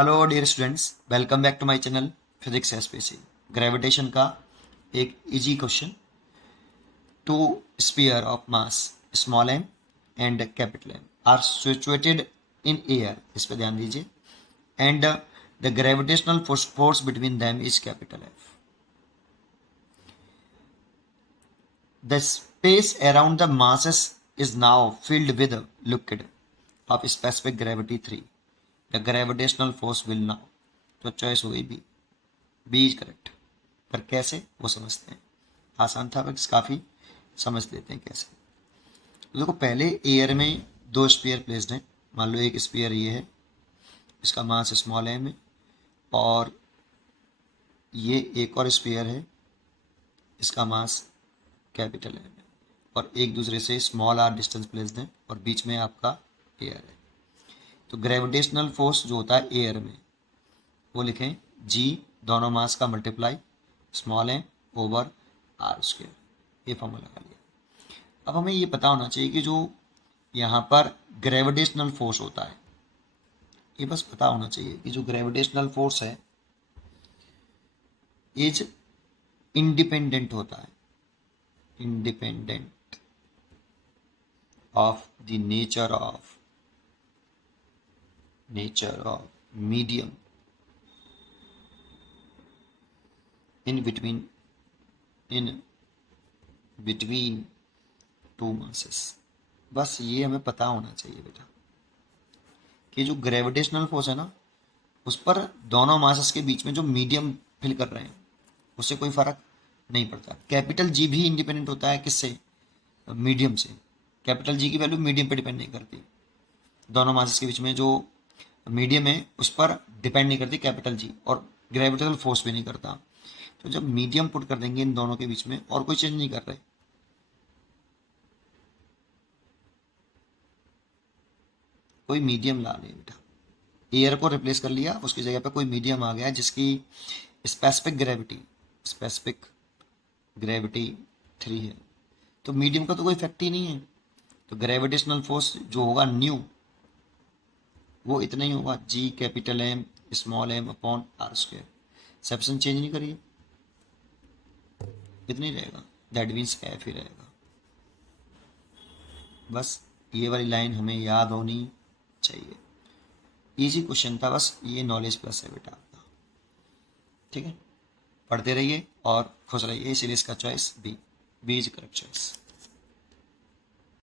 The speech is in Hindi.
Hello dear students, welcome back to my channel physics SPC. Gravitation का एक easy question. Two sphere of mass small M and capital M are situated in air, इस पे ध्यान दीजिए, and the gravitational force between them is capital F. The space around the masses is now filled with liquid of specific gravity 3. The gravitational force will now, तो चॉइस हो गई बी। B is correct. पर कैसे वो समझते हैं। आसान था बस, काफ़ी समझ लेते हैं कैसे। तो देखो, पहले एयर में दो स्पीयर प्लेस्ड हैं। मान लो एक स्पीयर ये है, इसका मास स्मॉल एम है, और ये एक और स्पीयर है, इसका मास कैपिटल एम है, और एक दूसरे से स्मॉल आर डिस्टेंस प्लेस्ड हैं, और बीच में आपका एयर है। तो ग्रेविटेशनल फोर्स जो होता है एयर में, वो लिखें जी, दोनों मास का multiply small M over R square. ये फॉर्मूला लगा लिया। अब हमें ये पता होना चाहिए कि जो यहाँ पर ग्रेविटेशनल फोर्स होता है, ये बस पता होना चाहिए कि जो ग्रेविटेशनल फोर्स है इज इंडिपेंडेंट होता है, independent of the nature of medium in between two masses. बस ये हमें पता होना चाहिए बेटा कि जो ग्रेविटेशनल फोर्स है ना, उस पर दोनों मासेस के बीच में जो मीडियम फिल कर रहे हैं उससे कोई फर्क नहीं पड़ता। कैपिटल जी भी इंडिपेंडेंट होता है किससे? मीडियम से। कैपिटल जी की वैल्यू मीडियम पे डिपेंड नहीं करती। दोनों मासेस के बीच में जो मीडियम है उस पर डिपेंड नहीं करती कैपिटल जी, और ग्रेविटेशनल फोर्स भी नहीं करता। तो जब मीडियम पुट कर देंगे इन दोनों के बीच में, और कोई चेंज नहीं कर रहे, कोई मीडियम ला लें बेटा। एयर को रिप्लेस कर लिया, उसकी जगह पे कोई मीडियम आ गया जिसकी स्पेसिफिक ग्रेविटी 3 है। तो मीडियम का तो कोई इफेक्ट ही नहीं है। तो ग्रेविटेशनल फोर्स जो होगा न्यू, वो इतना ही होगा, G capital M small M upon R square. सेप्शन चेंज नहीं करिए, इतना ही रहेगा। दैट मीन्स एफ ही रहेगा। बस ये वाली लाइन हमें याद होनी चाहिए। इजी क्वेश्चन था, बस ये नॉलेज प्लस है बेटा आपका। ठीक है, पढ़ते रहिए और खुश रहिए। इसीलिए इसका choice B. B is correct choice.